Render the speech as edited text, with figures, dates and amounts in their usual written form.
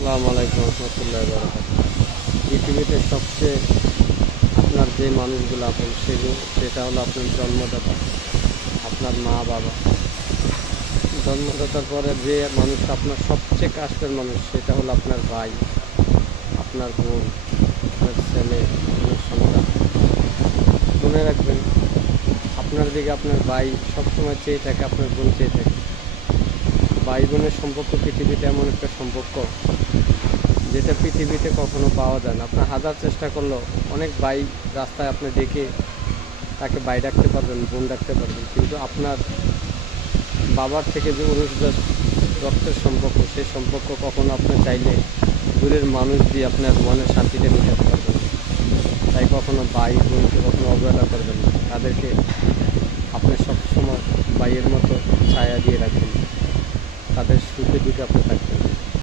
আসসালামু আলাইকুম রহমতুল্লাহ বারাকাতুহু। পৃথিবীতে সবচেয়ে আপনার যে মানুষগুলো আপন সেটা হলো আপনার জন্মদাতা, আপনার মা বাবা। জন্মদাতার পরে যে মানুষটা আপনার সবচেয়ে কাছের মানুষ সেটা হলো আপনার ভাই, আপনার বোন, আপনার ছেলে, আপনার সন্তান। মনে রাখবেন, আপনার দিকে আপনার ভাই সবসময় চেয়ে থাকে, আপনার বোন চেয়ে থাকে। ভাই বোনের সম্পর্ক পৃথিবীতে এমন একটা সম্পর্ক যেটা পৃথিবীতে কখনো পাওয়া যায় না। আপনার হাজার চেষ্টা করলেও অনেক ভাই রাস্তায় আপনি দেখে তাকে ভাই ডাকতে পারবেন, বোন ডাকতে পারবেন, কিন্তু আপনার বাবার থেকে যে অনুজ রক্তের সম্পর্ক, সেই সম্পর্ক কখনো আপনি চাইলে দূরের মানুষ দিয়ে আপনার মনের শান্তিটা মেটাতে পারবেন না। তাই কখনো ভাই বোনকে কখনো অবহেলা করবেন না, তাদেরকে আপনি সবসময় ভাইয়ের মতো ছায়া দিয়ে রাখবেন, তাদের সুখে দুঃখে আপনি থাকবেন।